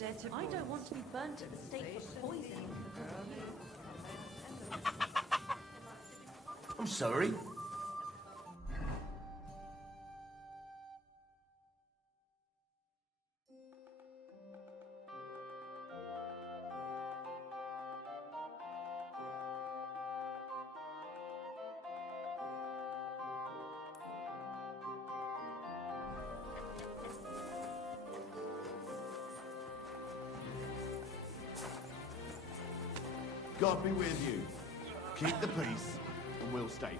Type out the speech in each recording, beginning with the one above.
I don't want to be burnt at the stake for poison because of you. I'm sorry. God be with you. Keep the peace, and we'll stay friends.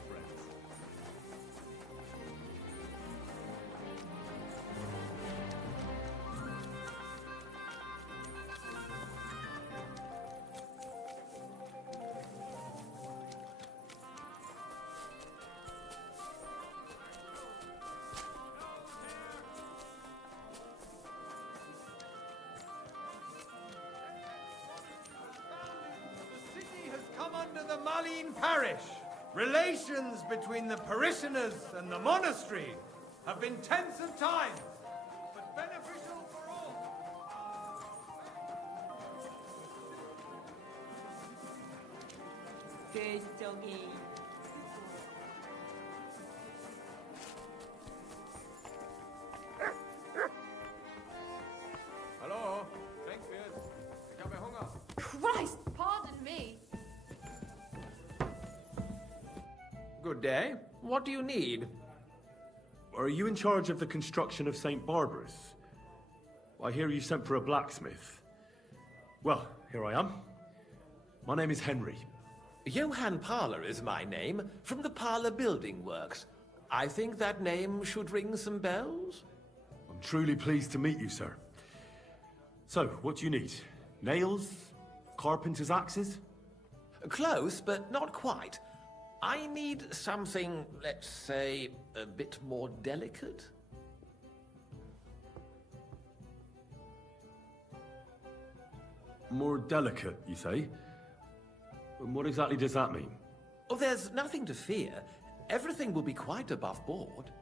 Come under the Malin parish. Relations between the parishioners and the monastery have been tense at times, but beneficial for all. Hallo, Denkwirt. Ich habe Hunger. Christ, pardon me. Good day. What do you need? Are you in charge of the construction of St. Barbara's? I hear you sent for a blacksmith. Well, here I am. My name is Henry. Johann Parler is my name, from the Parler Building Works. I think that name should ring some bells. I'm truly pleased to meet you, sir. So, what do you need? Nails? Carpenter's axes? Close, but not quite. I need something, let's say, a bit more delicate. More delicate, you say? And what exactly does that mean? Oh, there's nothing to fear. Everything will be quite above board.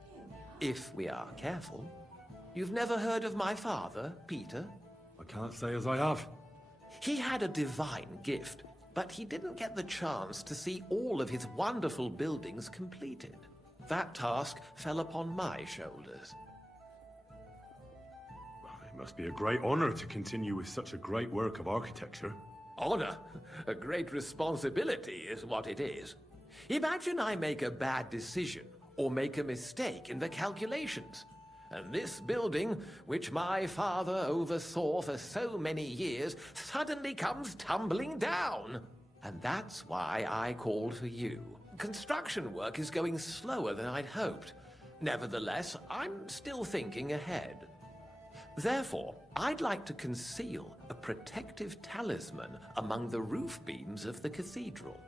If we are careful. You've never heard of my father, Peter? I can't say as I have. He had a divine gift, but he didn't get the chance to see all of his wonderful buildings completed. That task fell upon my shoulders. Well, it must be a great honor to continue with such a great work of architecture. Honor? A great responsibility is what it is. Imagine I make a bad decision or make a mistake in the calculations. And this building, which my father oversaw for so many years, suddenly comes tumbling down. And that's why I called for you. Construction work is going slower than I'd hoped. Nevertheless, I'm still thinking ahead. Therefore, I'd like to conceal a protective talisman among the roof beams of the cathedral.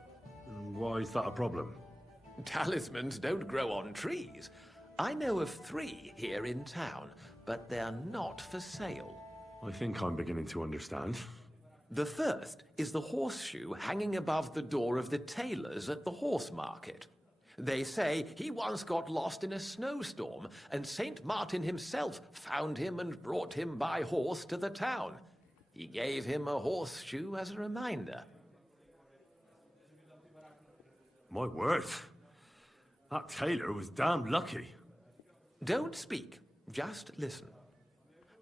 Why is that a problem? Talismans don't grow on trees. I know of 3 here in town, but they're not for sale. I think I'm beginning to understand. The first is the horseshoe hanging above the door of the tailors at the horse market. They say he once got lost in a snowstorm, and Saint Martin himself found him and brought him by horse to the town. He gave him a horseshoe as a reminder. My word. That tailor was damn lucky. Don't speak, just listen.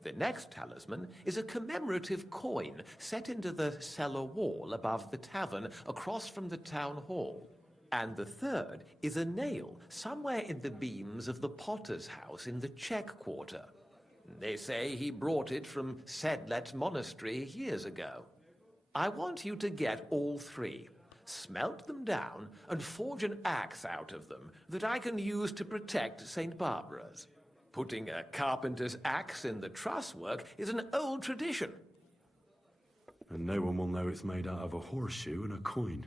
The next talisman is a commemorative coin set into the cellar wall above the tavern across from the town hall. And the third is a nail somewhere in the beams of the potter's house in the Czech Quarter. They say he brought it from Sedlet Monastery years ago. I want you to get all 3, smelt them down, and forge an axe out of them that I can use to protect St. Barbara's. Putting a carpenter's axe in the truss work is an old tradition. And no one will know it's made out of a horseshoe and a coin.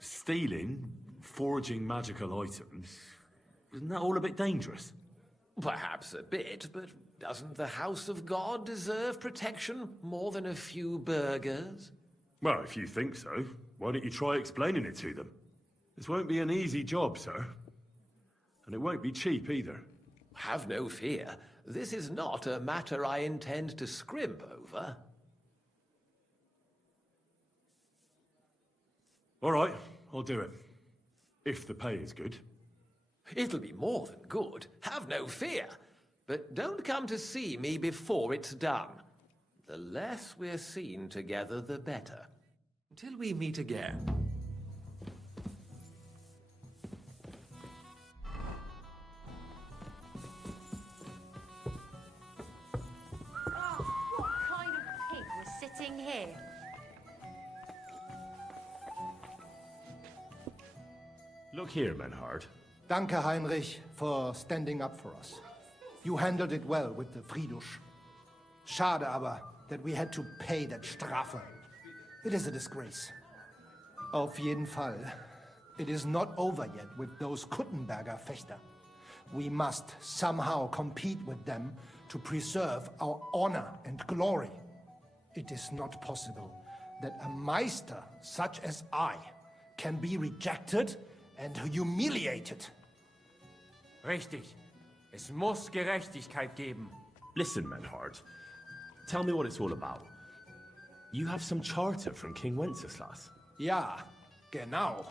Stealing, forging magical items, isn't that all a bit dangerous? Perhaps a bit, but doesn't the house of God deserve protection more than a few burghers? Well, if you think so, why don't you try explaining it to them? This won't be an easy job, sir. And it won't be cheap either. Have no fear. This is not a matter I intend to scrimp over. All right, I'll do it. If the pay is good. It'll be more than good. Have no fear. But don't come to see me before it's done. The less we're seen together, the better. Until we meet again. Oh, what kind of pig was sitting here? Look here, Menhard. Danke, Heinrich, for standing up for us. You handled it well with the Friedusch. Schade aber, that we had to pay that Strafe. It is a disgrace. Auf jeden Fall, it is not over yet with those Kuttenberger Fechter. We must somehow compete with them to preserve our honor and glory. It is not possible that a Meister such as I can be rejected and humiliated. Richtig. Es muss Gerechtigkeit geben. Listen, Menhard. Tell me what it's all about. You have some charter from King Wenceslas. Ja, genau.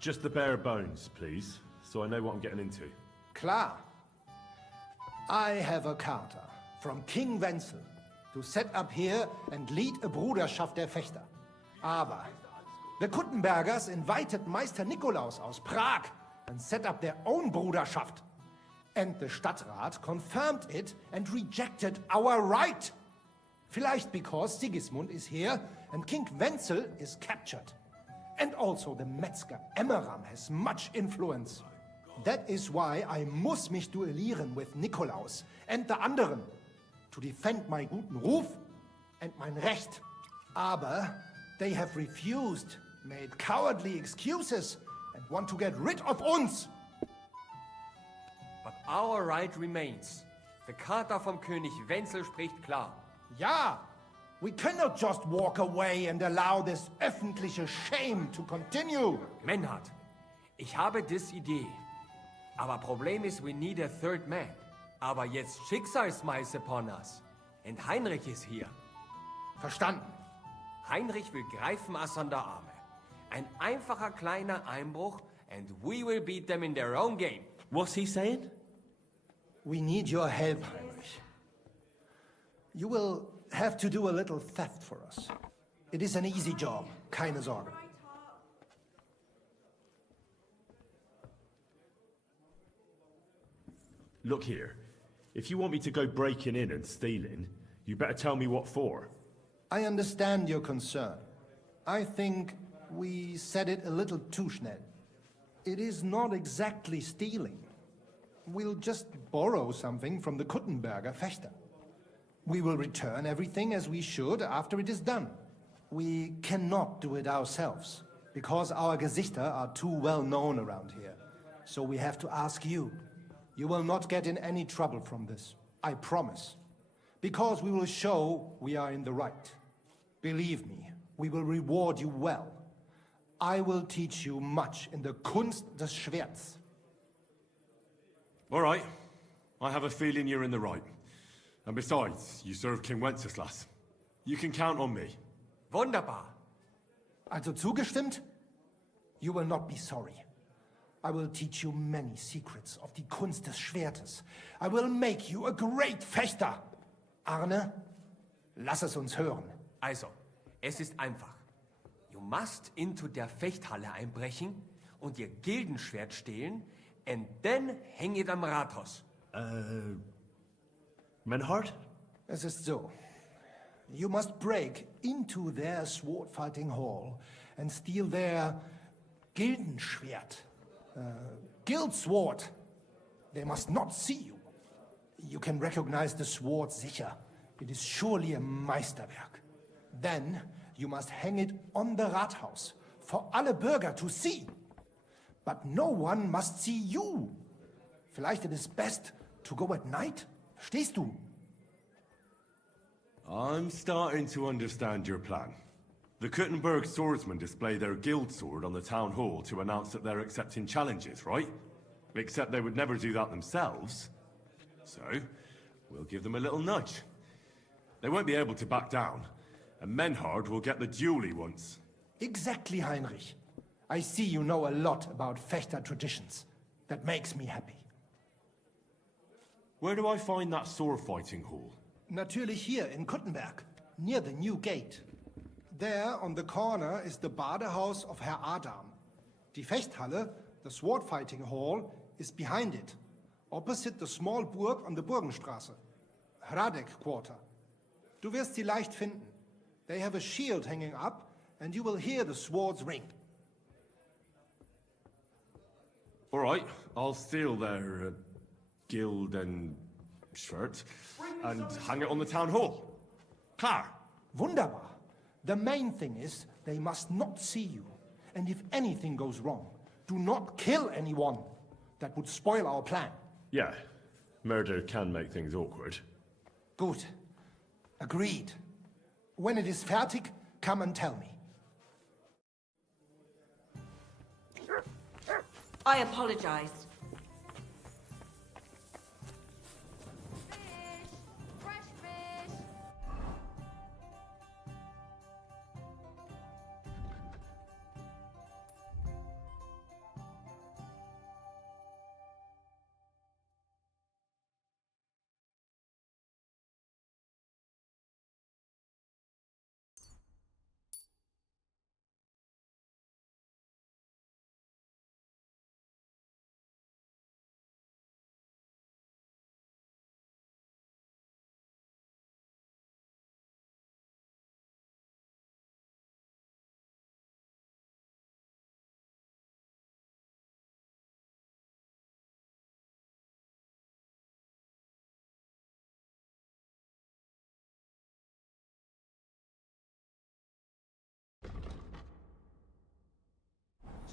Just the bare bones, please, so I know what I'm getting into. Klar. I have a charter from King Wenzel to set up here and lead a Bruderschaft der Fechter. Aber the Kuttenbergers invited Meister Nikolaus aus Prague and set up their own Bruderschaft. And the Stadtrat confirmed it and rejected our right. Vielleicht because Sigismund is here and King Wenzel is captured. And also the Metzger Emmeram has much influence. That is why I muss mich duellieren with Nikolaus and the anderen. To defend my guten Ruf and mein Recht. Aber they have refused, made cowardly excuses, and want to get rid of uns. But our right remains. The Charta vom König Wenzel spricht klar. Ja, we cannot just walk away and allow this öffentliche shame to continue. Menhard, ich habe dis Idee. Aber Problem ist, we need a third man. Aber jetzt Schicksalsmeis upon us. And Heinrich ist hier. Verstanden. Heinrich will greifen us an der Arme. Ein einfacher kleiner Einbruch and we will beat them in their own game. What's he saying? We need your help, Heinrich. You will have to do a little theft for us. It is an easy job, keine Sorge. Look here. If you want me to go breaking in and stealing, you better tell me what for. I understand your concern. I think we said it a little too schnell. It is not exactly stealing. We'll just borrow something from the Kuttenberger Fechter. We will return everything as we should after it is done. We cannot do it ourselves, because our Gesichter are too well known around here. So we have to ask you. You will not get in any trouble from this, I promise. Because we will show we are in the right. Believe me, we will reward you well. I will teach you much in the Kunst des Schwerts. All right. I have a feeling you're in the right. And besides, you serve King Wenceslas. You can count on me. Wunderbar. Also zugestimmt? You will not be sorry. I will teach you many secrets of the Kunst des Schwertes. I will make you a great Fechter. Arne, lass es uns hören. Also, es ist einfach. You must into der Fechthalle einbrechen und ihr Gildenschwert stehlen and then hang it am Rathaus. Menhard? Es ist so. You must break into their sword-fighting hall and steal their Gildenschwert. Guild sword. They must not see you. You can recognize the sword sicher. It is surely a Meisterwerk. Then you must hang it on the Rathaus for alle Bürger to see. But no one must see you. Vielleicht it is best to go at night. Verstehst du? I'm starting to understand your plan. The Kuttenberg swordsmen display their guild sword on the town hall to announce that they're accepting challenges, right? Except they would never do that themselves. So, we'll give them a little nudge. They won't be able to back down, and Menhard will get the duel he wants. Exactly, Heinrich. I see you know a lot about Fechter traditions. That makes me happy. Where do I find that sword fighting hall? Natürlich hier in Kuttenberg, near the new gate. There, on the corner, is the Badehaus of Herr Adam. Die Fechthalle, the sword fighting hall, is behind it, opposite the small Burg on the Burgenstraße. Hradek Quarter. Du wirst sie leicht finden. They have a shield hanging up, and you will hear the swords ring. All right, I'll steal their guild and shirt and hang it on the town hall. Klar. Wunderbar. The main thing is, they must not see you. And if anything goes wrong, do not kill anyone. That would spoil our plan. Yeah, murder can make things awkward. Good. Agreed. When it is fertig, come and tell me. I apologize. Fish! Fresh fish!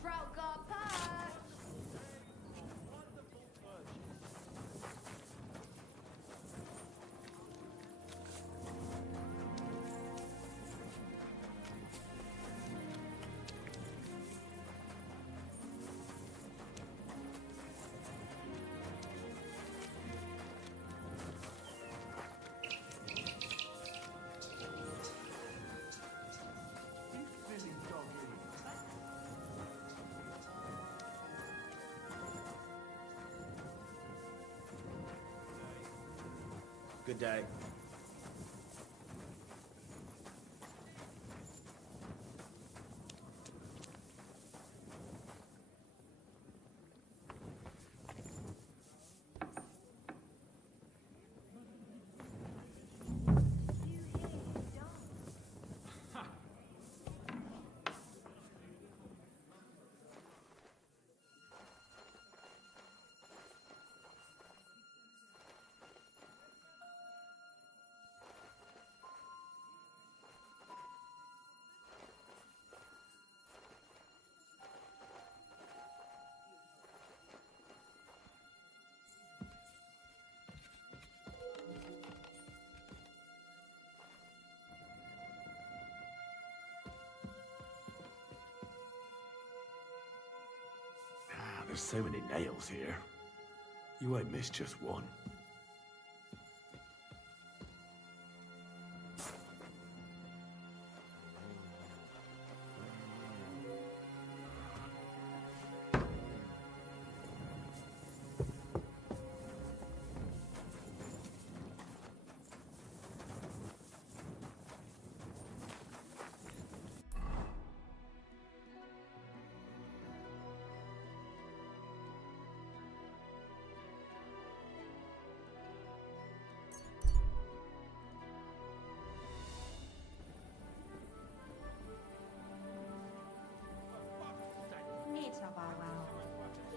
Trauger Park! Good day. There's so many nails here. You won't miss just one. Nicht aber wow.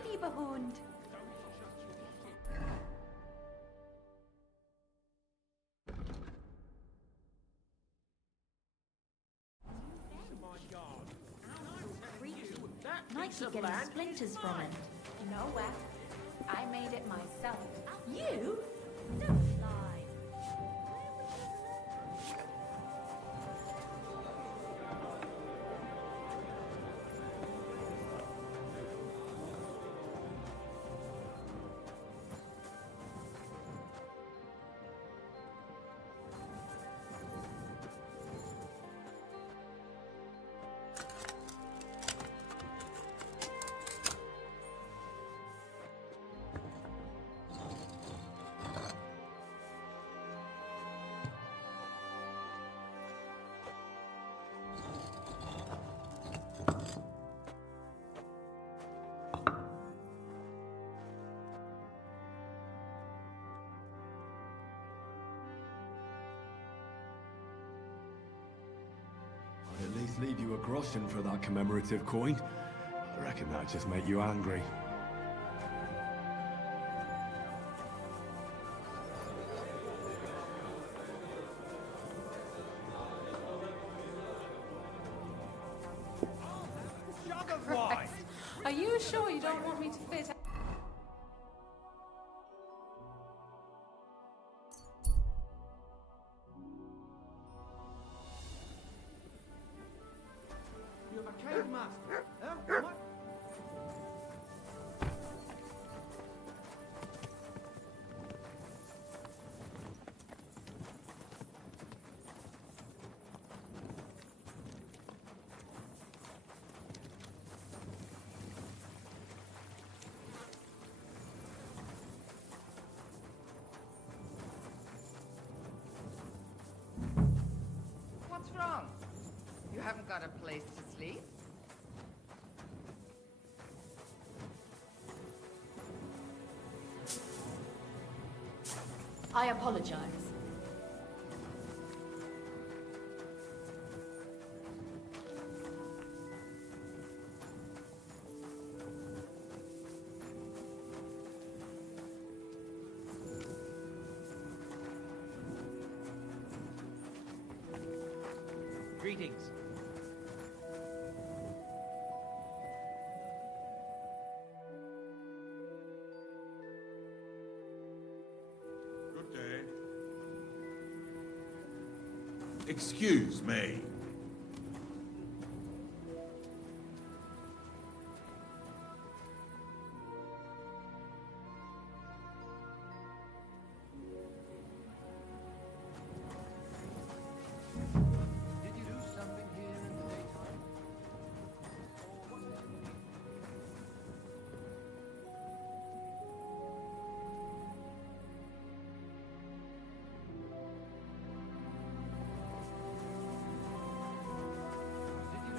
Lieber Hund. Might keep getting splinters from it. No way. I made it myself. You? Don't lie. I'd at least leave you a groschen for that commemorative coin. I reckon that'd just make you angry. Jug of wine! Are you sure you don't want me to fit? You have a cave master, huh? What? What's wrong? You haven't got a place to sleep? I apologize. Greetings. Good day. Excuse me. Did you do something here in the daytime? Or was it? Did you do something here in the daytime? Did you do something here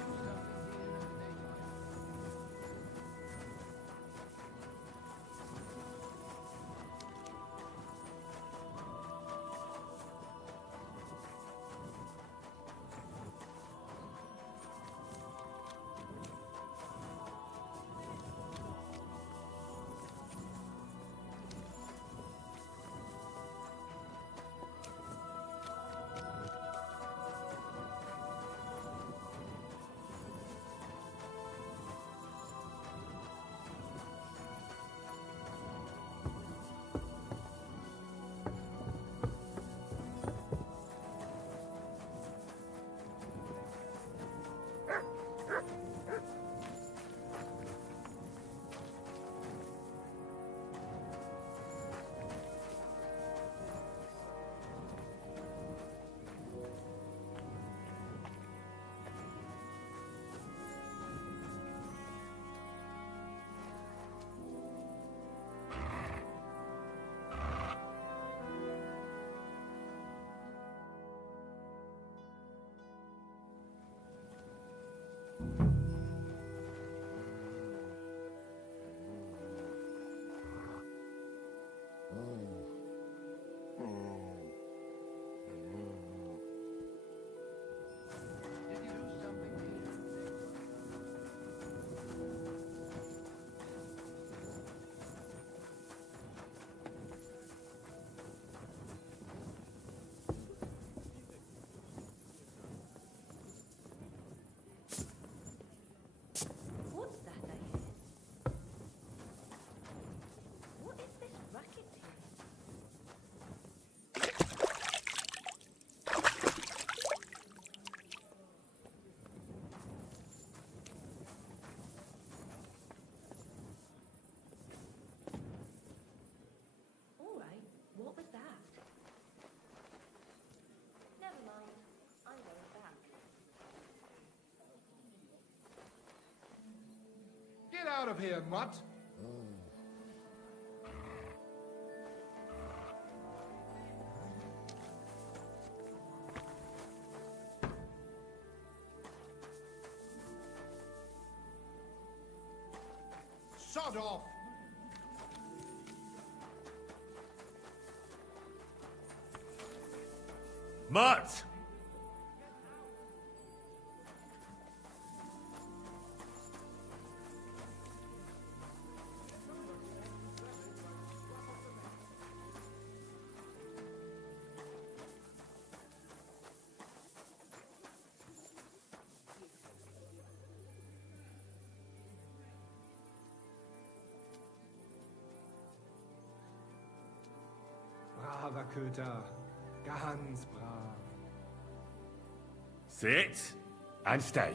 in the daytime? What's that I hear? What is this racket here? All right, what was that? Never mind, I'm going back. Get out of here, mutt! Sod off! Mutt! Köter. Ganz brav. Sit and stay.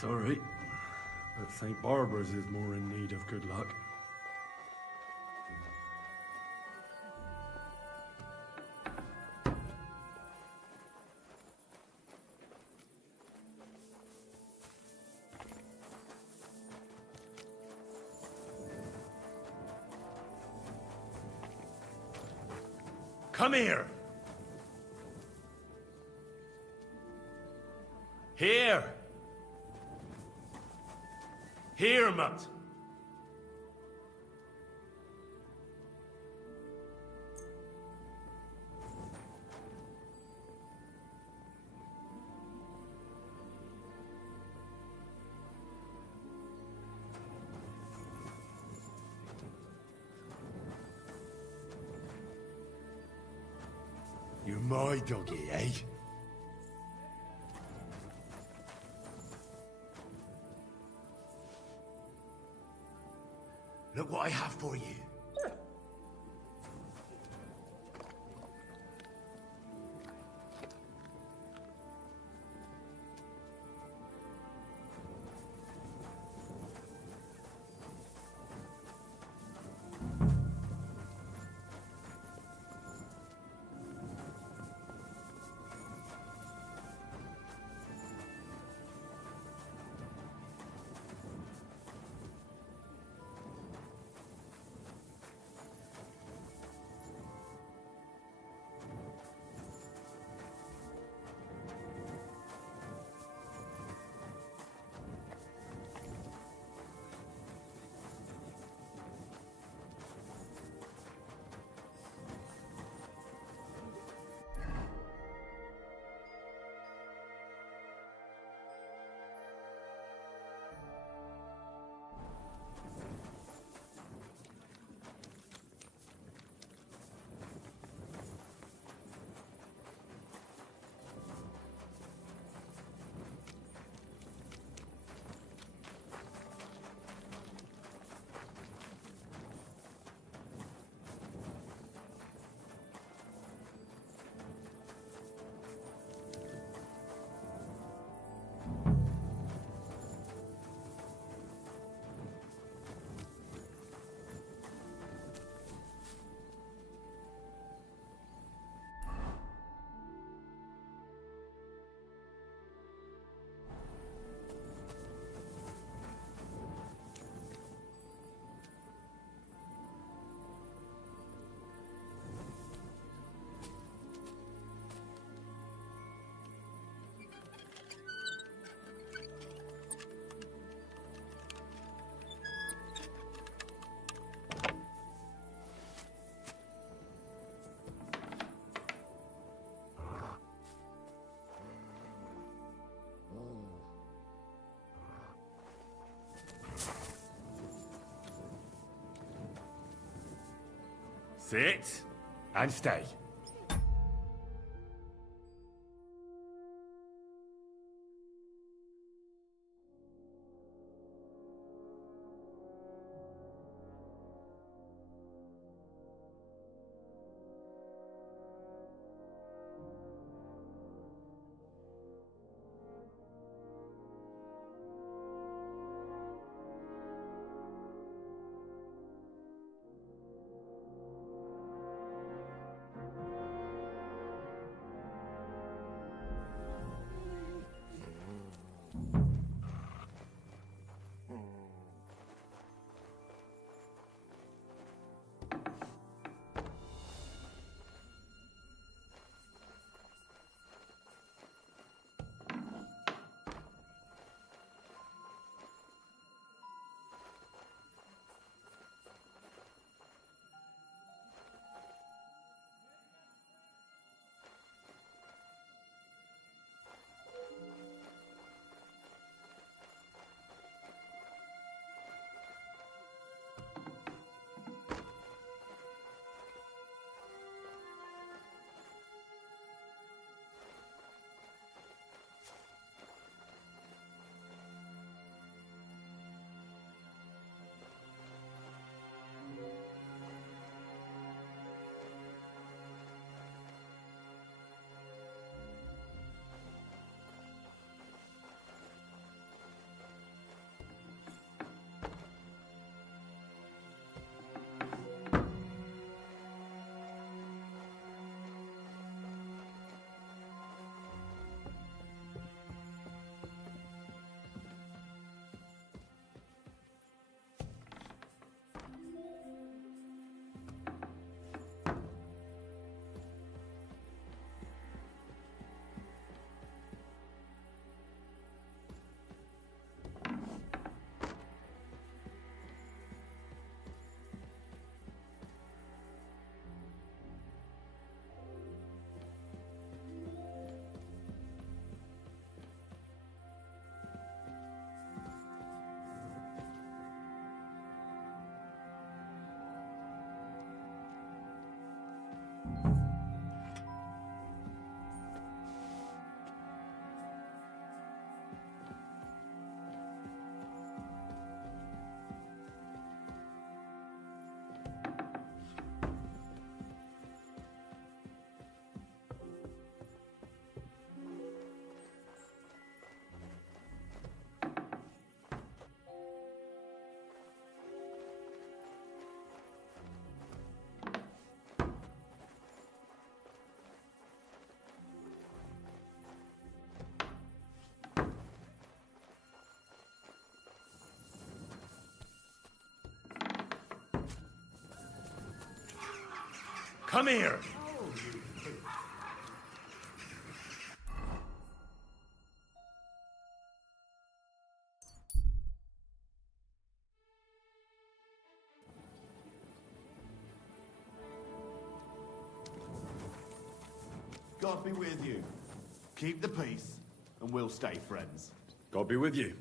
Sorry, but St. Barbara's is more in need of good luck. Come here! Here! Here, Mutt! You're my doggy, eh? Look what I have for you. Sit and stay. Come here! God be with you. Keep the peace, and we'll stay friends. God be with you.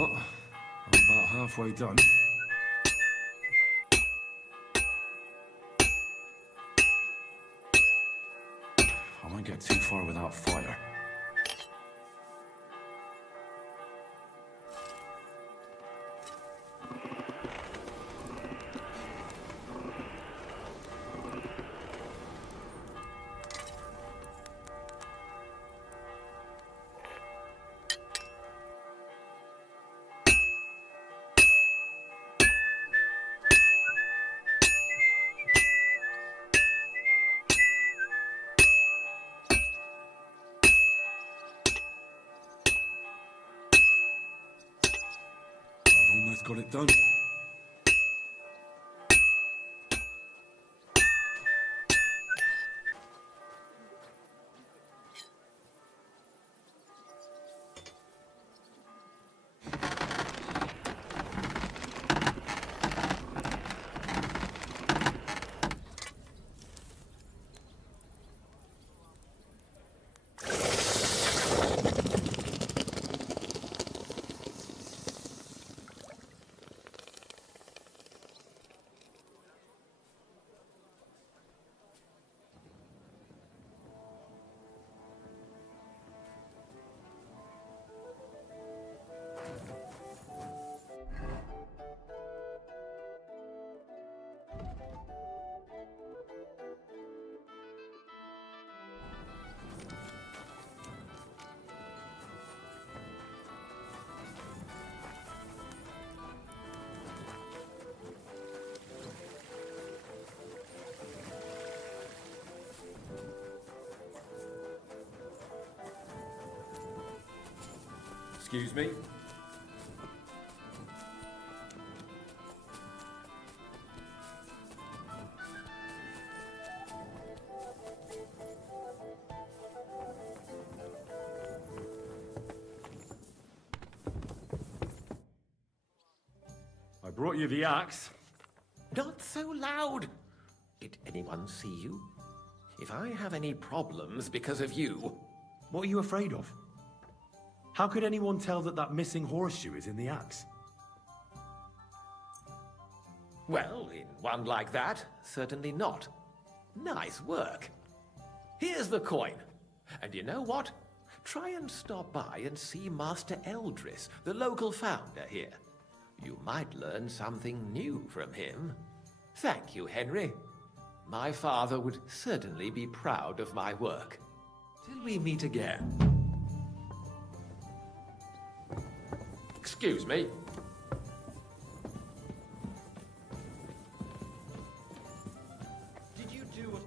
Well, I'm about halfway done. I won't get too far without fire. I've almost got it done. Excuse me? I brought you the axe. Not so loud! Did anyone see you? If I have any problems because of you... What are you afraid of? How could anyone tell that that missing horseshoe is in the axe? Well, in one like that, certainly not. Nice work. Here's the coin. And you know what? Try and stop by and see Master Eldris, the local founder here. You might learn something new from him. Thank you, Henry. My father would certainly be proud of my work. Till we meet again. Excuse me. Did you do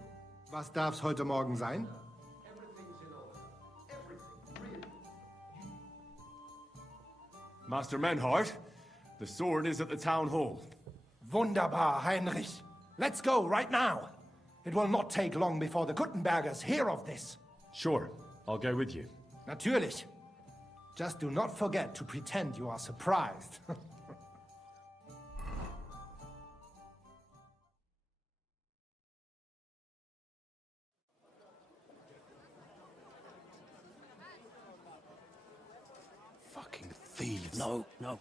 Was darf's heute Morgen sein? everything's in order? Everything, really? Master Menhart, the sword is at the town hall. Wunderbar, Heinrich. Let's go right now. It will not take long before the Kuttenbergers hear of this. Sure, I'll go with you. Natürlich. Just do not forget to pretend you are surprised. Fucking thieves. No, no.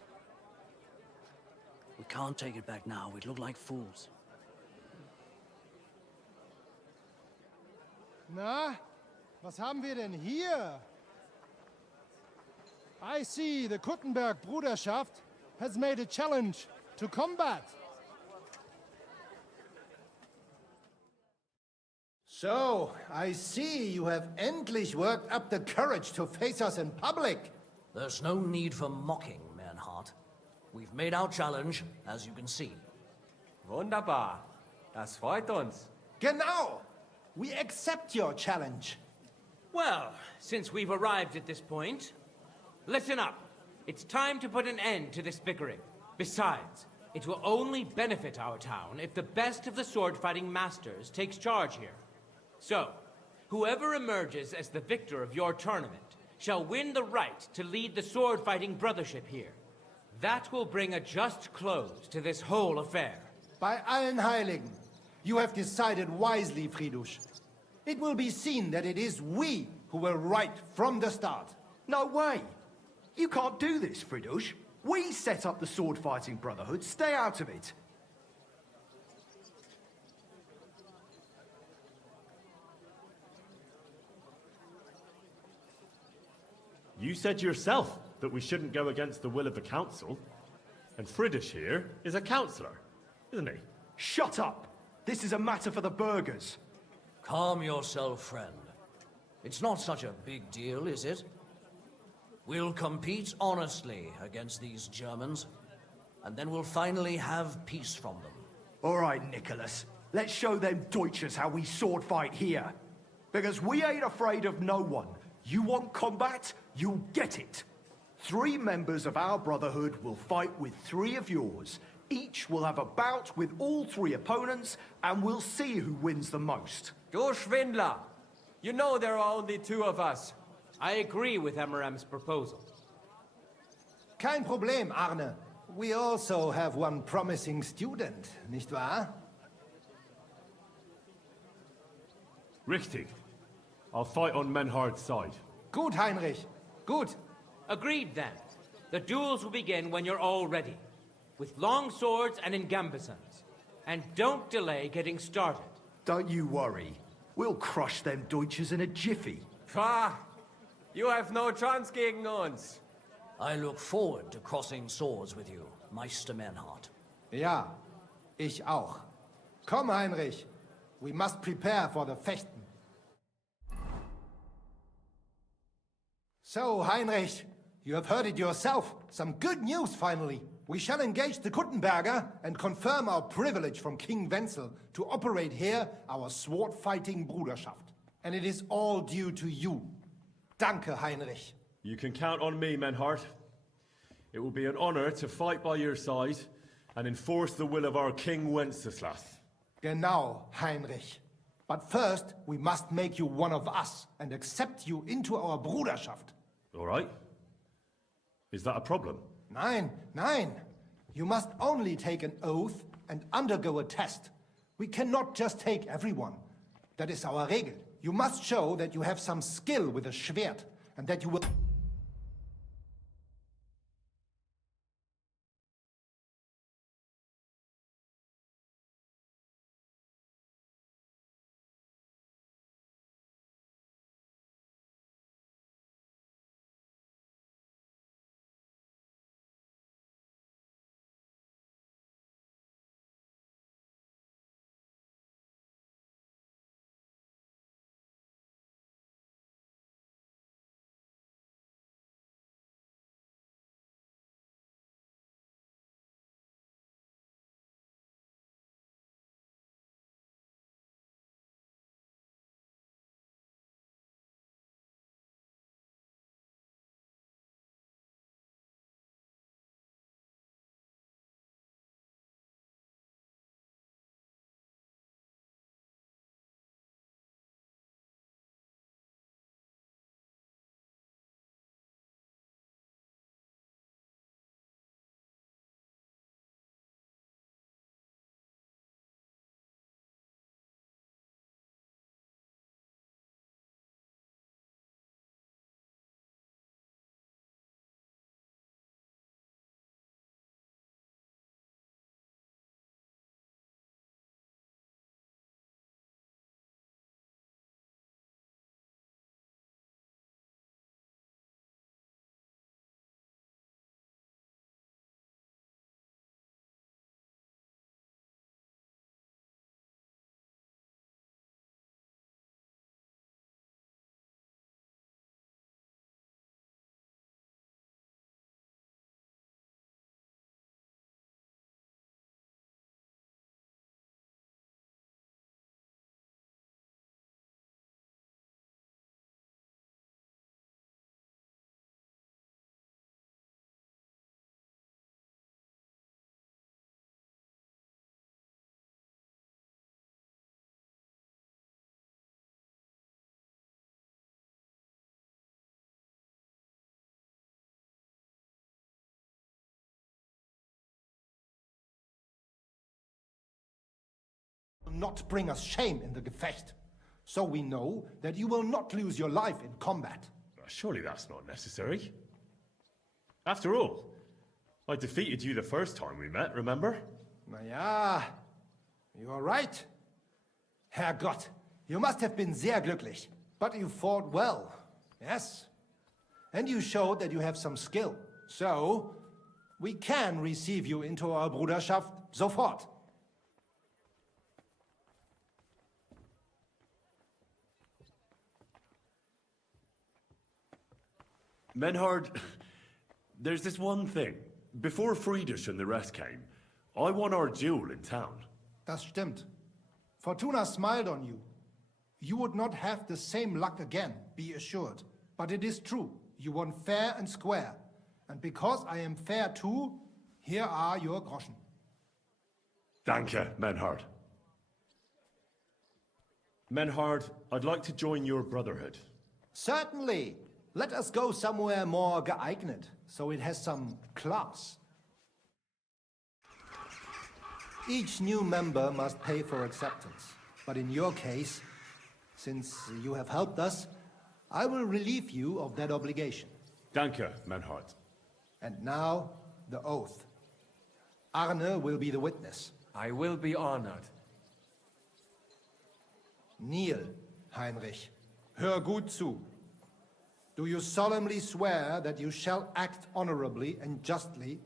We can't take it back now. We'd look like fools. Na, was haben wir denn hier? I see the Kuttenberg Bruderschaft has made a challenge to combat. So, I see you have endlich worked up the courage to face us in public. There's no need for mocking, Mernhardt. We've made our challenge, as you can see. Wunderbar. Das freut uns. Genau. We accept your challenge. Well, since we've arrived at this point, listen up. It's time to put an end to this bickering. Besides, it will only benefit our town if the best of the sword-fighting masters takes charge here. So, whoever emerges as the victor of your tournament shall win the right to lead the sword-fighting brothership here. That will bring a just close to this whole affair. Bei allen Heiligen, you have decided wisely, Friedrich. It will be seen that it is we who were right from the start. No way! You can't do this, Fridush. We set up the sword-fighting brotherhood. Stay out of it. You said yourself that we shouldn't go against the will of the council. And Friedrich here is a councillor, isn't he? Shut up! This is a matter for the burghers. Calm yourself, friend. It's not such a big deal, is it? We'll compete honestly against these Germans, and then we'll finally have peace from them. All right, Nicholas. Let's show them Deutschers how we sword fight here. Because we ain't afraid of no one. You want combat? You'll get it. 3 members of our brotherhood will fight with 3 of yours. Each will have a bout with all 3 opponents, and we'll see who wins the most. Du Schwindler! You know there are only 2 of us. I agree with Emeram's proposal. Kein Problem, Arne. We also have one promising student, nicht wahr? Richtig. I'll fight on Menhard's side. Gut, Heinrich. Gut. Agreed then. The duels will begin when you're all ready, with long swords and in gambesons. And don't delay getting started. Don't you worry. We'll crush them Deutschers in a jiffy. Pah! You have no chance gegen uns. I look forward to crossing swords with you, Meister Menhard. Ja, ich auch. Komm, Heinrich. We must prepare for the Fechten. So, Heinrich, you have heard it yourself. Some good news, finally. We shall engage the Kuttenberger and confirm our privilege from King Wenzel to operate here our sword-fighting Bruderschaft. And it is all due to you. Danke, Heinrich. You can count on me, Menhard. It will be an honor to fight by your side and enforce the will of our King Wenceslas. Genau, Heinrich. But first, we must make you one of us and accept you into our Bruderschaft. All right. Is that a problem? Nein, nein. You must only take an oath and undergo a test. We cannot just take everyone. That is our Regel. You must show that you have some skill with a Schwert and that you will... not bring us shame in the Gefecht. So we know that you will not lose your life in combat. Surely that's not necessary. After all, I defeated you the first time we met, remember? Na ja, you are right. Herrgott, you must have been sehr glücklich. But you fought well, yes. And you showed that you have some skill. So, we can receive you into our Bruderschaft sofort. Menhard, there's this one thing. Before Friedrich and the rest came, I won our duel in town. Das stimmt. Fortuna smiled on you. You would not have the same luck again, be assured. But it is true. You won fair and square. And because I am fair too, here are your groschen. Danke, Menhard. Menhard, I'd like to join your brotherhood. Certainly. Let us go somewhere more geeignet, so it has some class. Each new member must pay for acceptance. But in your case, since you have helped us, I will relieve you of that obligation. Danke, Menhard. And now, the oath. Arne will be the witness. I will be honored. Kneel, Heinrich. Hör gut zu. Do you solemnly swear that you shall act honorably and justly,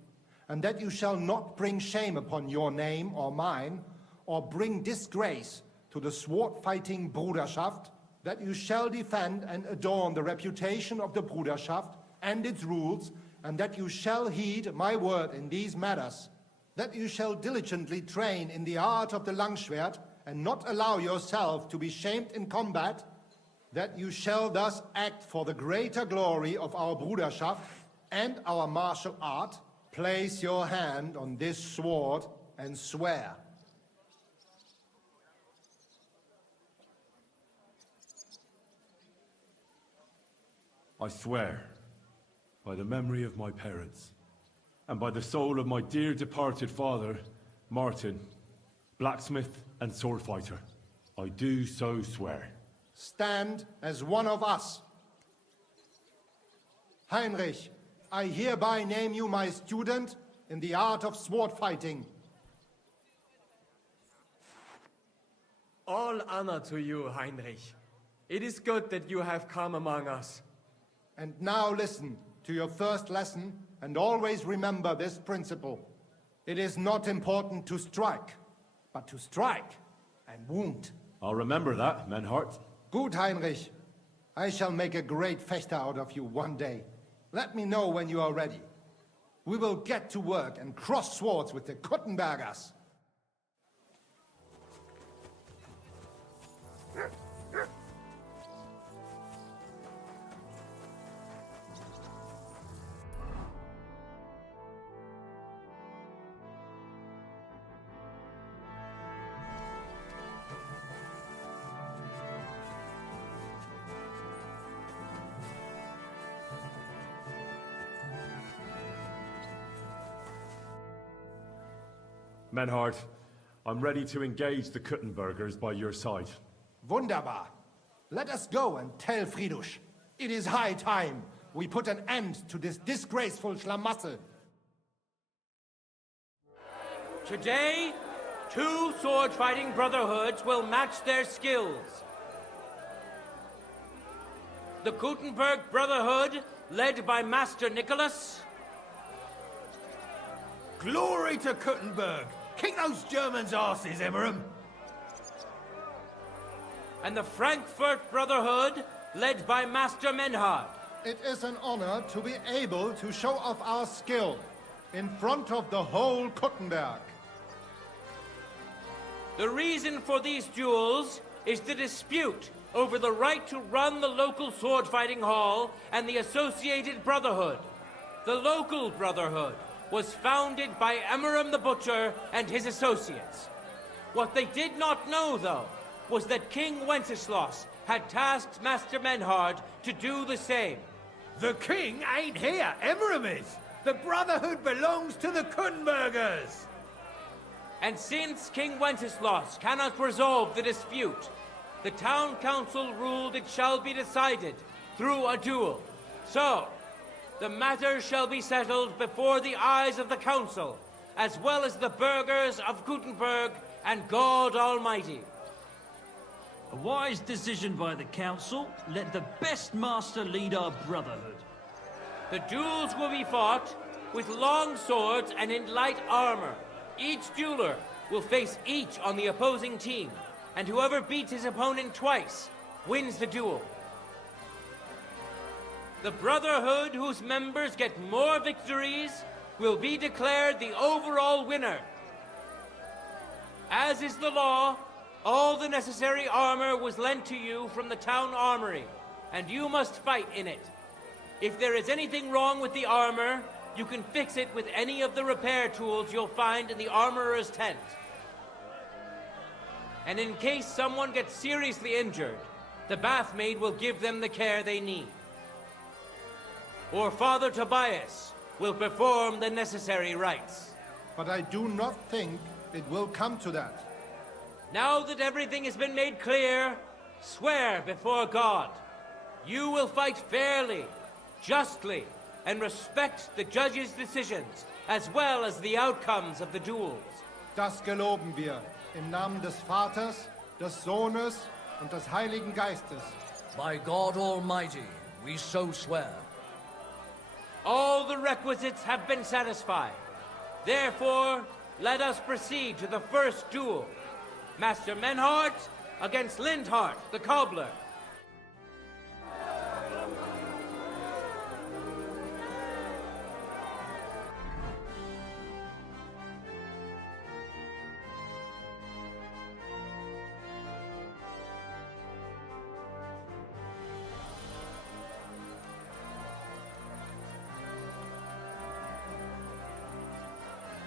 and that you shall not bring shame upon your name or mine, or bring disgrace to the sword-fighting Bruderschaft, that you shall defend and adorn the reputation of the Bruderschaft and its rules, and that you shall heed my word in these matters, that you shall diligently train in the art of the Langschwert, and not allow yourself to be shamed in combat, that you shall thus act for the greater glory of our Bruderschaft and our martial art, place your hand on this sword and swear. I swear, by the memory of my parents, and by the soul of my dear departed father, Martin, blacksmith and swordfighter, I do so swear. Stand as one of us. Heinrich, I hereby name you my student in the art of sword fighting. All honor to you, Heinrich. It is good that you have come among us. And now listen to your first lesson and always remember this principle. It is not important to strike, but to strike and wound. I'll remember that, Menhard. Gut, Heinrich. I shall make a great fechter out of you one day. Let me know when you are ready. We will get to work and cross swords with the Kuttenbergers. Menhard, I'm ready to engage the Kuttenbergers by your side. Wunderbar. Let us go and tell Friedrich. It is high time we put an end to this disgraceful Schlamassel. Today, 2 sword-fighting brotherhoods will match their skills. The Gutenberg Brotherhood, led by Master Nicholas. Glory to Kuttenberg! Kick those Germans' asses, Emmeram! And the Frankfurt Brotherhood, led by Master Menhard. It is an honor to be able to show off our skill in front of the whole Kuttenberg. The reason for these duels is the dispute over the right to run the local sword-fighting hall and the associated brotherhood. The local brotherhood was founded by Emmeram the Butcher and his associates. What they did not know, though, was that King Wenceslaus had tasked Master Menhard to do the same. The king ain't here, Emmeram is! The Brotherhood belongs to the Kuttenbergers! And since King Wenceslaus cannot resolve the dispute, the town council ruled it shall be decided through a duel. So, the matter shall be settled before the eyes of the council, as well as the burghers of Gutenberg and God Almighty. A wise decision by the council. Let the best master lead our brotherhood. The duels will be fought with long swords and in light armor. Each dueler will face each on the opposing team, and whoever beats his opponent twice wins the duel. The brotherhood whose members get more victories will be declared the overall winner. As is the law, all the necessary armor was lent to you from the town armory, and you must fight in it. If there is anything wrong with the armor, you can fix it with any of the repair tools you'll find in the armorer's tent. And in case someone gets seriously injured, the bathmaid will give them the care they need. Or Father Tobias will perform the necessary rites. But I do not think it will come to that. Now that everything has been made clear, swear before God. You will fight fairly, justly, and respect the judge's decisions, as well as the outcomes of the duels. Das geloben wir im Namen des Vaters, des Sohnes und des Heiligen Geistes. By God Almighty, we so swear. All the requisites have been satisfied. Therefore, let us proceed to the first duel. Master Menhart against Lindhart, the cobbler.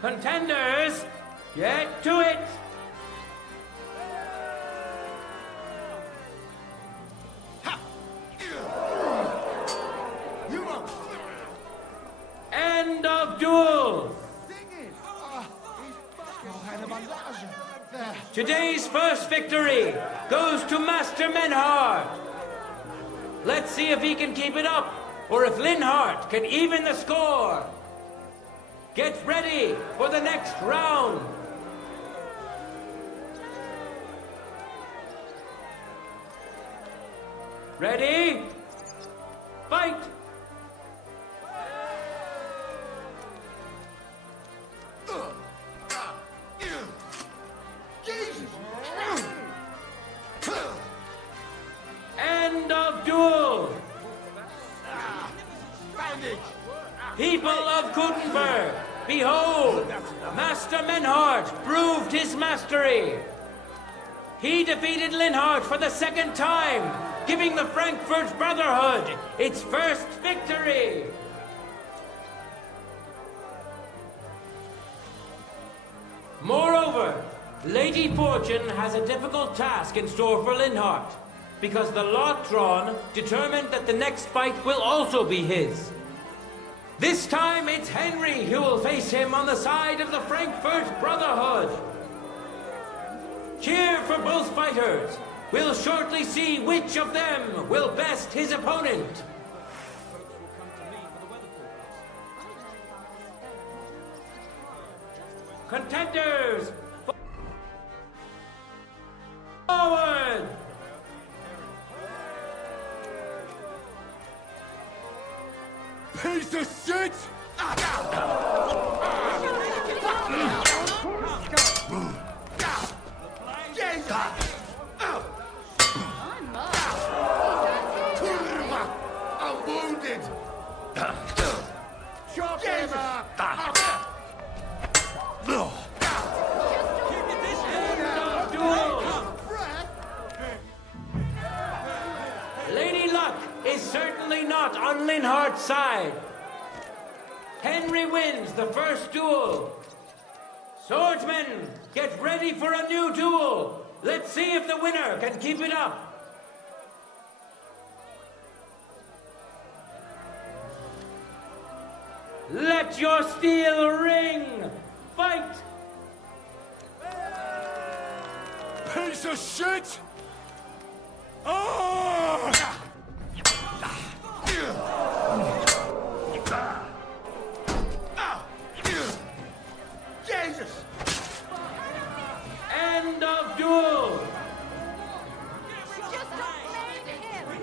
Contenders, get to it! End of duel! Today's first victory goes to Master Menhart. Let's see if he can keep it up, or if Linhart can even the score. Get ready for the next round. Ready? Fight! End of duel. People of Gutenberg, behold, Master Menhart proved his mastery. He defeated Linhart for the second time, giving the Frankfurt Brotherhood its first victory. Moreover, Lady Fortune has a difficult task in store for Linhart, because the lot drawn determined that the next fight will also be his. This time it's Henry who will face him on the side of the Frankfurt Brotherhood. Cheer for both fighters. We'll shortly see which of them will best his opponent. Contenders, forward! Piece of shit! I'm wounded! Chop him up! Lady Luck is certainly not on Linhart's side. Henry wins the first duel. Swordsmen, get ready for a new duel. Let's see if the winner can keep it up. Let your steel ring. Fight! Piece of shit! Oh!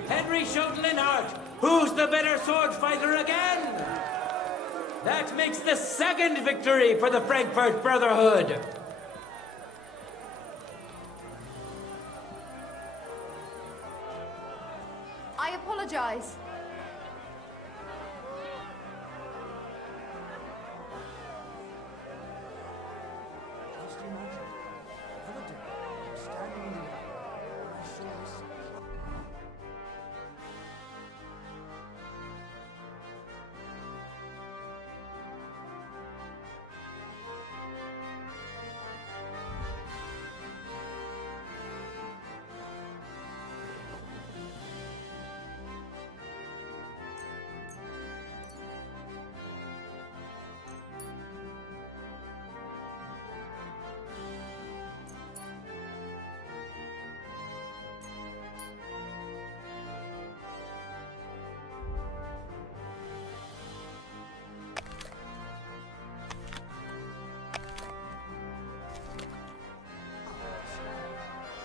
Henry showed Linhart who's the better sword fighter again. That makes the second victory for the Frankfurt Brotherhood. I apologize. Just imagine, the other day, I was standing in the alley and I saw this.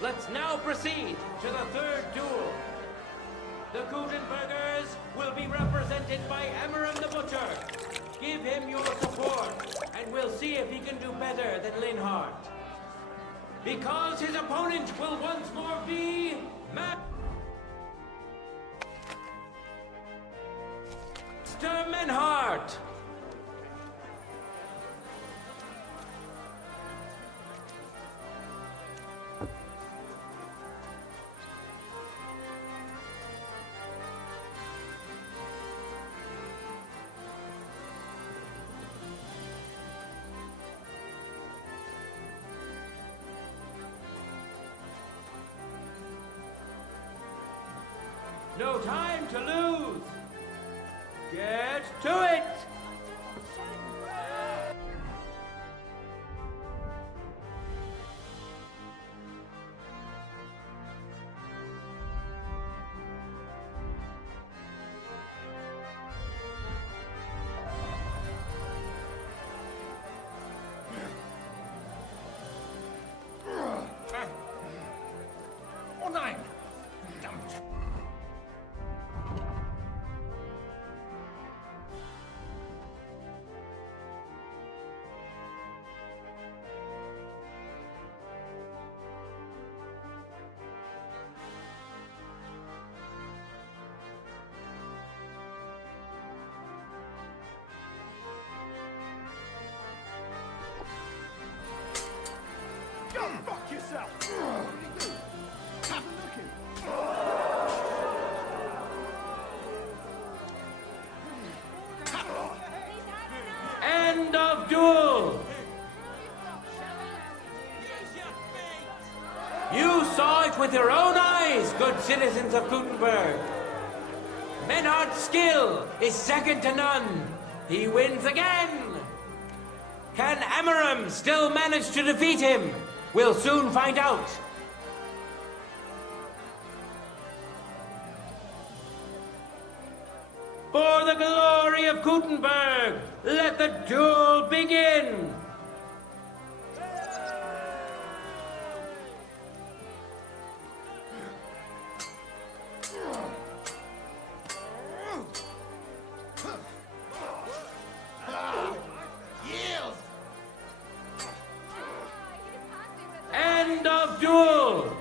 Let's now proceed to the third duel. The Gutenbergers will be represented by Emmeram the Butcher. Give him your support, and we'll see if he can do better than Linhart. Because his opponent will once more be Master Menhart. No time to lose. Get to it. Oh nein! Verdammt! Go fuck yourself! What did he do? Have a look at End of duel. You saw it with your own eyes, good citizens of Gutenberg. Menhardt's skill is second to none. He wins again. Can Emmeram still manage to defeat him? We'll soon find out. For the glory of Gutenberg, let the duel begin! End of duel!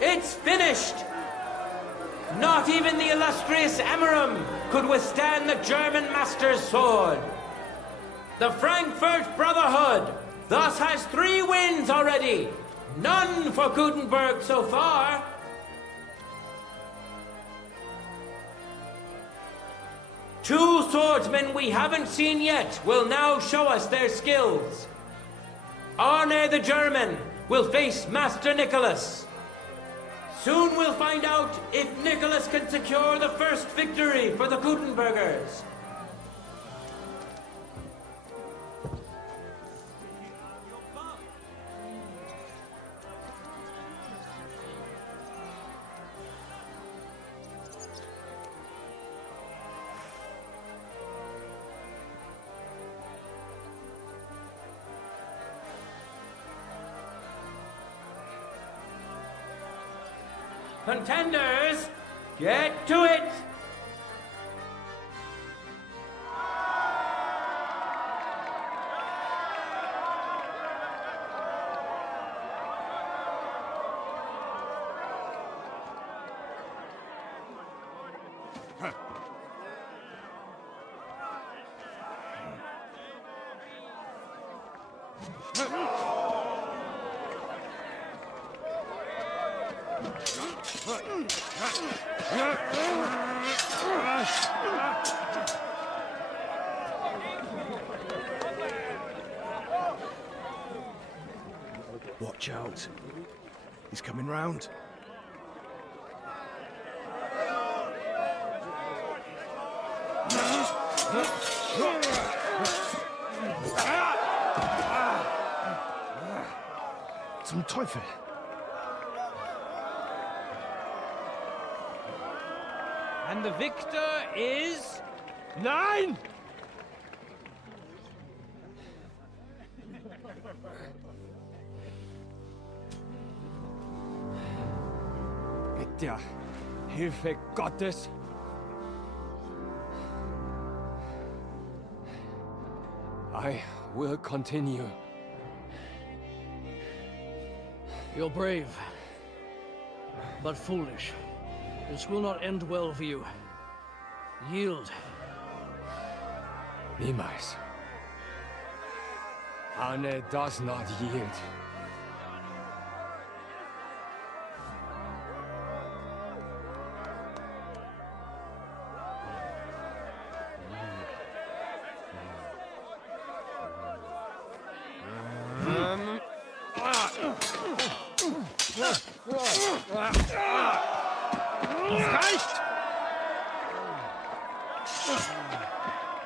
It's finished! Not even the illustrious Emmeram could withstand the German master's sword. The Frankfurt Brotherhood thus has 3 wins already. None for Gutenberg so far. Two swordsmen we haven't seen yet will now show us their skills. Arne the German will face Master Nicholas. Soon we'll find out if Nicholas can secure the first victory for the Gutenbergers. Contenders, get to it! Watch out. He's coming round. Zum Teufel. And the victor is... Nein! Mit der Hilfe Gottes. I will continue. You're brave, but foolish. This will not end well for you. Yield. Niemals. Arne does not yield. Reicht!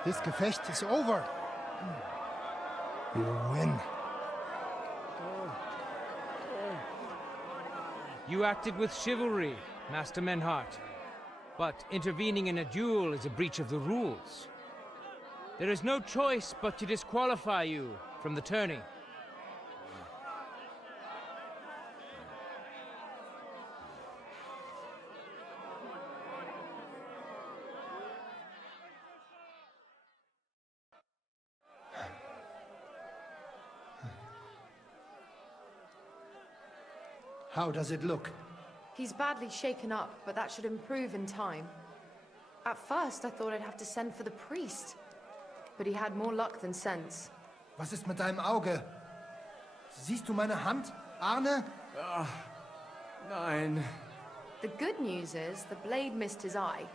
This Gefecht is over. You win. You acted with chivalry, Master Menhart. But intervening in a duel is a breach of the rules. There is no choice but to disqualify you from the tourney. How does it look? He's badly shaken up, but that should improve in time. At first, I thought I'd have to send for the priest. But he had more luck than sense. Was ist mit deinem Auge? Siehst du meine Hand, Arne? Nein. The good news is the blade missed his eye.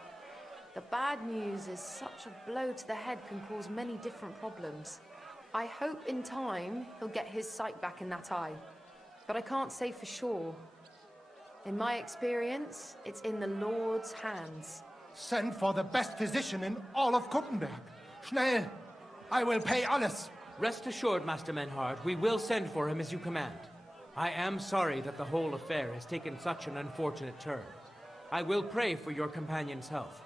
The bad news is such a blow to the head can cause many different problems. I hope in time he'll get his sight back in that eye. But I can't say for sure. In my experience, it's in the Lord's hands. Send for the best physician in all of Kuttenberg. Schnell! I will pay alles. Rest assured, Master Menhart, we will send for him as you command. I am sorry that the whole affair has taken such an unfortunate turn. I will pray for your companion's health.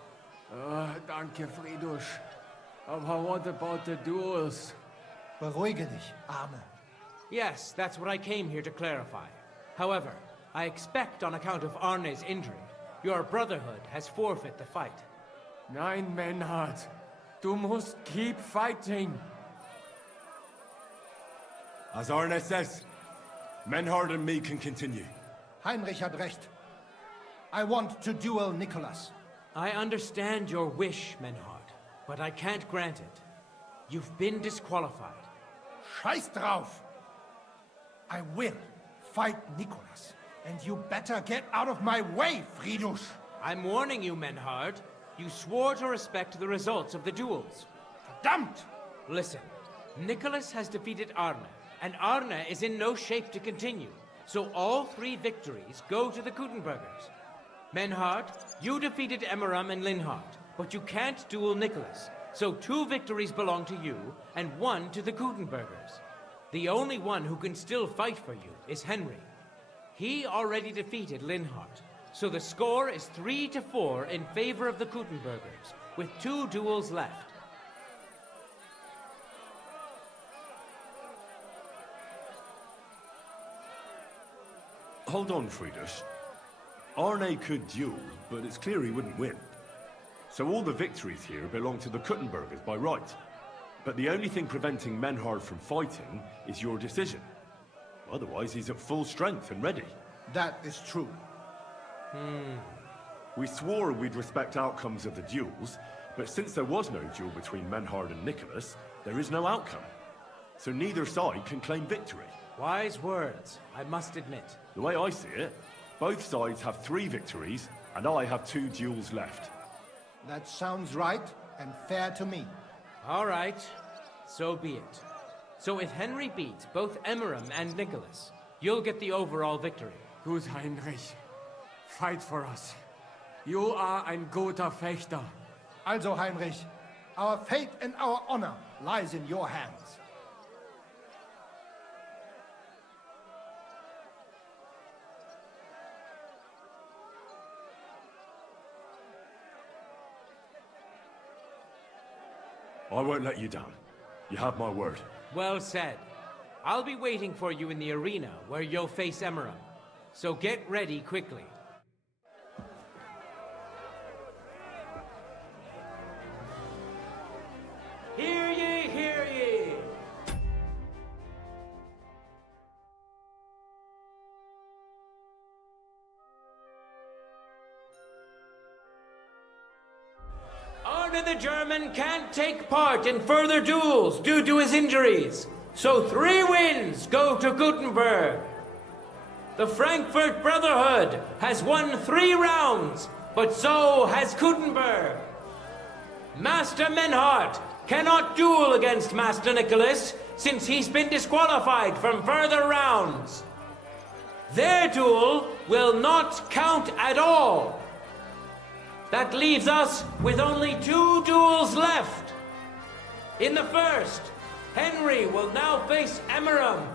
Danke, Friedrich. Aber what about the duels? Beruhige dich, Arne. Yes, that's what I came here to clarify. However, I expect on account of Arne's injury, your brotherhood has forfeit the fight. Nein, Menhart. Du musst keep fighting. As Arne says, Menhard and me can continue. Heinrich had recht. I want to duel Nicholas. I understand your wish, Menhard, but I can't grant it. You've been disqualified. Scheiß drauf! I will fight Nicholas. And you better get out of my way, Friedrich! I'm warning you, Menhard. You swore to respect the results of the duels. Verdammt! Listen, Nicholas has defeated Arne, and Arne is in no shape to continue. So all 3 victories go to the Kuttenbergers. Menhard, you defeated Emmeram and Linhart, but you can't duel Nicholas. So 2 victories belong to you, and 1 to the Kuttenbergers. The only one who can still fight for you is Henry. He already defeated Linhart, so the score is 3-4 in favor of the Kuttenbergers, with 2 duels left. Hold on, Friedrich. Arne could duel, but it's clear he wouldn't win. So all the victories here belong to the Kuttenbergers by right. But the only thing preventing Menhard from fighting is your decision. Otherwise, he's at full strength and ready. That is true. We swore we'd respect outcomes of the duels, but since there was no duel between Menhard and Nicholas, there is no outcome. So neither side can claim victory. Wise words, I must admit. The way I see it, both sides have 3 victories, and I have 2 duels left. That sounds right and fair to me. All right, so be it. So if Henry beats both Emmeram and Nicholas, you'll get the overall victory. Gut, Heinrich. Fight for us. You are ein guter Fechter. Also, Heinrich, our fate and our honor lies in your hands. I won't let you down. You have my word. Well said. I'll be waiting for you in the arena where you'll face Emmeram. So get ready quickly. Hear ye, hear ye! Arne the German can't take part in further duels due to his injuries, so 3 wins go to Gutenberg. The Frankfurt Brotherhood has won 3 rounds, but so has Gutenberg. Master Menhard cannot duel against Master Nicholas since he's been disqualified from further rounds. Their duel will not count at all. That leaves us with only 2 duels left. In the first, Henry will now face Emmeram.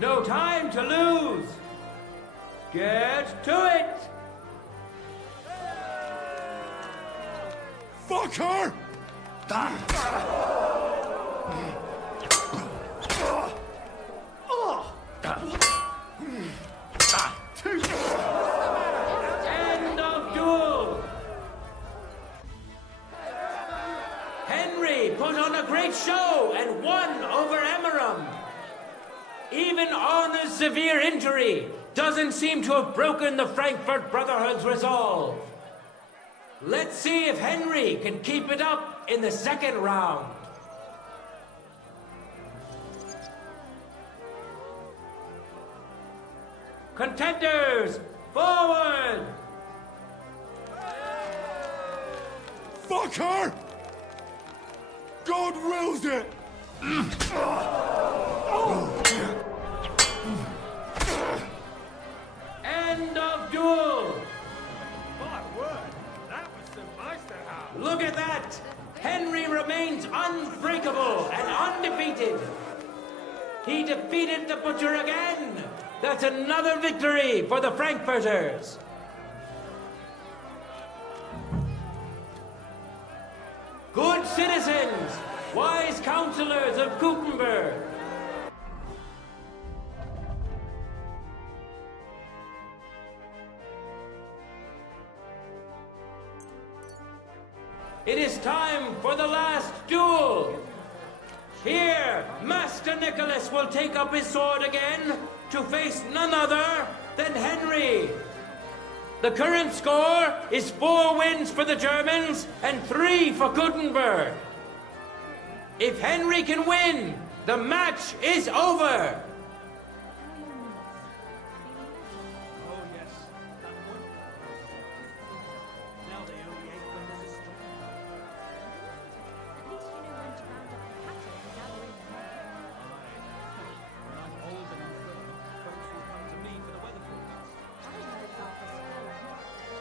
No time to lose. Get to it. Fuck her! End of duel. Henry put on a great show and won over Emmeram. Even Arne's severe injury doesn't seem to have broken the Frankfurt Brotherhood's resolve. Let's see if Henry can keep it up in the second round. Contenders, forward! Fuck her! God wills it! End of duel! My word, that was some Meisterhaus. Look at that! Henry remains unbreakable and undefeated. He defeated the Butcher again. That's another victory for the Frankfurters. Good citizens, wise counselors of Gutenberg. It is time for the last duel. Here, Master Nicholas will take up his sword again to face none other than Henry. The current score is 4 wins for the Germans and 3 for Gutenberg. If Henry can win, the match is over. Oh, yes. That one. Now they only ache when there's a storm. At least you know when to round up the cattle and gather in the hay. When I'm old and infirm, folks will come to me for the weather forecast. I heard about this fella.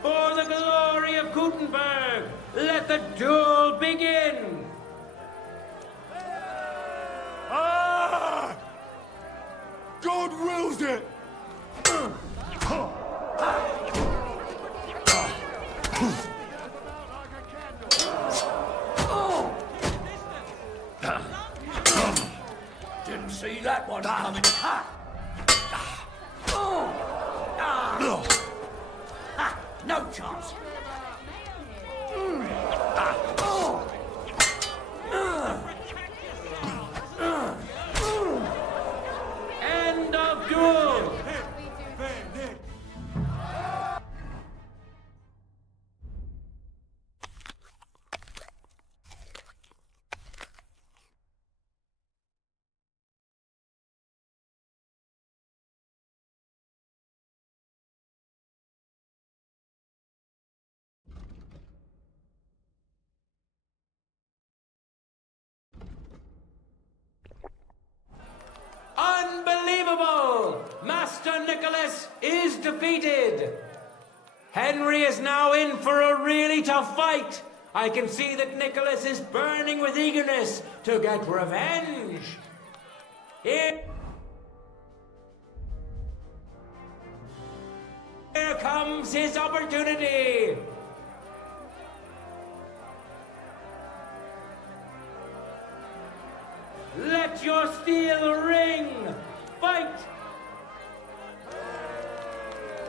For the glory of Gutenberg, let the duel begin. Ah! God wills it! Didn't see that one coming. No chance. End of duel! Unbelievable! Master Nicholas is defeated! Henry is now in for a really tough fight. I can see that Nicholas is burning with eagerness to get revenge. Here comes his opportunity. Let your steel ring! Fight!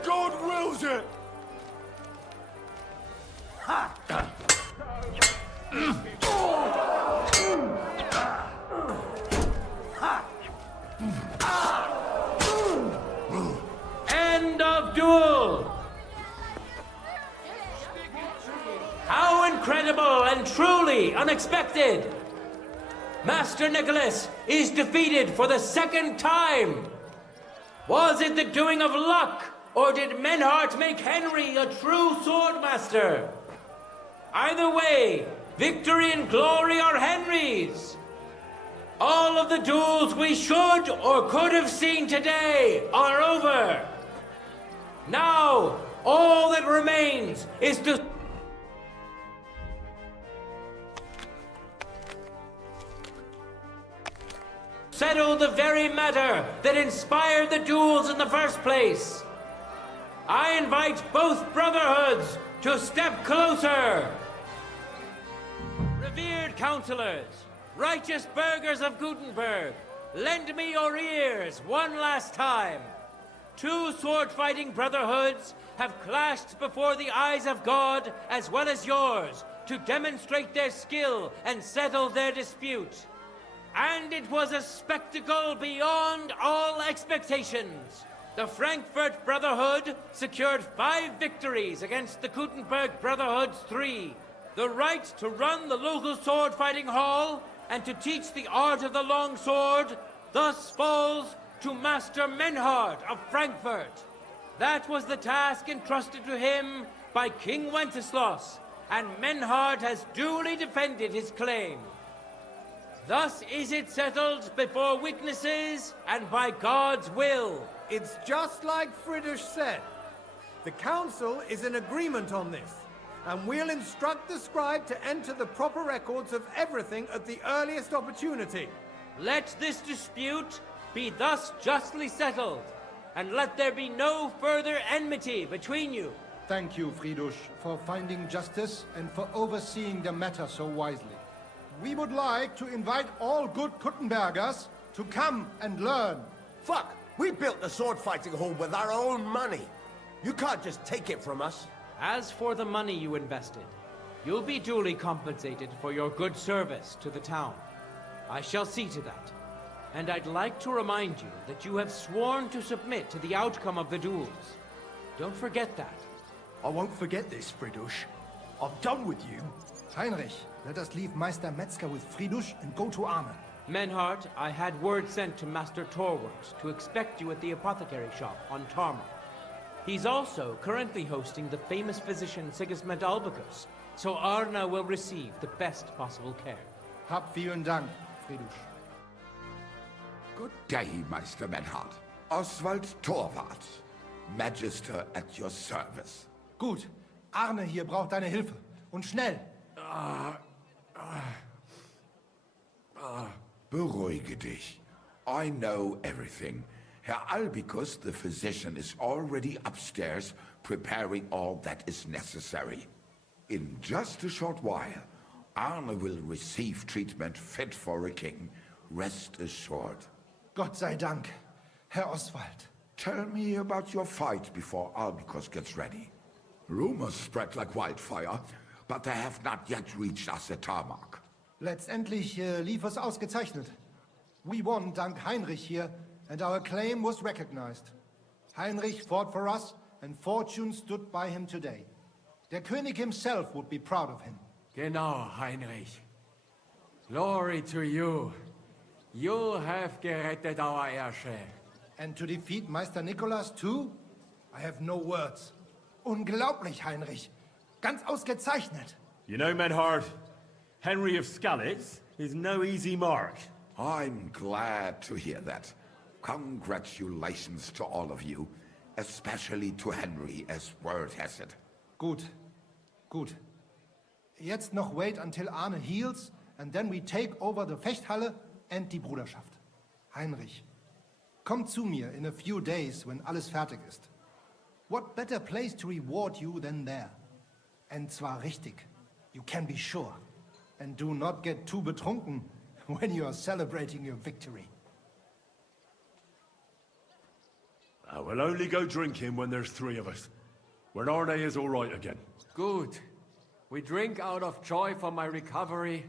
God wills it! End of duel! How incredible and truly unexpected! Master Nicholas is defeated for the second time! Was it the doing of luck, or did Menhart make Henry a true swordmaster? Either way, victory and glory are Henry's! All of the duels we should or could have seen today are over! Now, all that remains is to settle the very matter that inspired the duels in the first place. I invite both brotherhoods to step closer. Revered counselors, righteous burghers of Gutenberg, lend me your ears one last time. Two sword-fighting brotherhoods have clashed before the eyes of God as well as yours to demonstrate their skill and settle their dispute. And it was a spectacle beyond all expectations. The Frankfurt Brotherhood secured 5 victories against the Gutenberg Brotherhood's 3. The right to run the local sword-fighting hall and to teach the art of the long sword thus falls to Master Menhart of Frankfurt. That was the task entrusted to him by King Wenceslas, and Menhart has duly defended his claim. Thus is it settled before witnesses and by God's will. It's just like Friedrich said. The council is in agreement on this, and we'll instruct the scribe to enter the proper records of everything at the earliest opportunity. Let this dispute be thus justly settled, and let there be no further enmity between you. Thank you, Friedrich, for finding justice and for overseeing the matter so wisely. We would like to invite all good Kuttenbergers to come and learn. Fuck! We built the sword-fighting hall with our own money. You can't just take it from us. As for the money you invested, you'll be duly compensated for your good service to the town. I shall see to that. And I'd like to remind you that you have sworn to submit to the outcome of the duels. Don't forget that. I won't forget this, Friedrich. I'm done with you. Heinrich, let us leave Meister Metzger with Friedrich and go to Arne. Menhart, I had word sent to Master Torworks to expect you at the apothecary shop on Tarma. He's also currently hosting the famous physician Sigismund Albicus, so Arne will receive the best possible care. Hab vielen Dank, Friedrich. Good day, Meister Menhart. Oswald Torwart, Magister at your service. Gut. Arne hier braucht deine Hilfe. Und schnell. Beruhige dich. I know everything. Herr Albicus, the physician, is already upstairs preparing all that is necessary. In just a short while, Arne will receive treatment fit for a king. Rest assured. Gott sei Dank, Herr Oswald. Tell me about your fight before Albicus gets ready. Rumors spread like wildfire, but they have not yet reached us at Tarmac. Letztendlich lief es ausgezeichnet. We won dank Heinrich here, and our claim was recognized. Heinrich fought for us, and fortune stood by him today. Der König himself would be proud of him. Genau, Heinrich. Glory to you. You have gerettet our heirship. And to defeat Meister Nicholas too? I have no words. Unglaublich, Heinrich. Ganz ausgezeichnet. You know, Menhard, Henry of Skalitz is no easy mark. I'm glad to hear that. Congratulations to all of you, especially to Henry, as word has it. Gut. Gut. Jetzt noch wait until Arne heals, and then we take over the Fechthalle and die Bruderschaft. Heinrich, komm zu mir in a few days when alles fertig ist. What better place to reward you than there? And zwar richtig. You can be sure. And do not get too betrunken when you are celebrating your victory. We'll only go drinking when there's 3 of us. When Arne is all right again. Good. We drink out of joy for my recovery,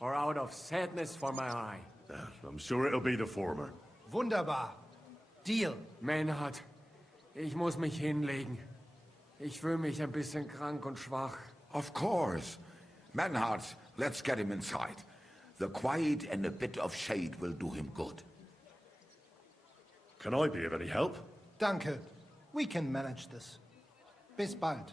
or out of sadness for my eye. I'm sure it'll be the former. Wunderbar. Deal. Maynard, ich muss mich hinlegen. Ich fühle mich ein bisschen krank und schwach. Of course. Manhart, let's get him inside. The quiet and a bit of shade will do him good. Can I be of any help? Danke. We can manage this. Bis bald.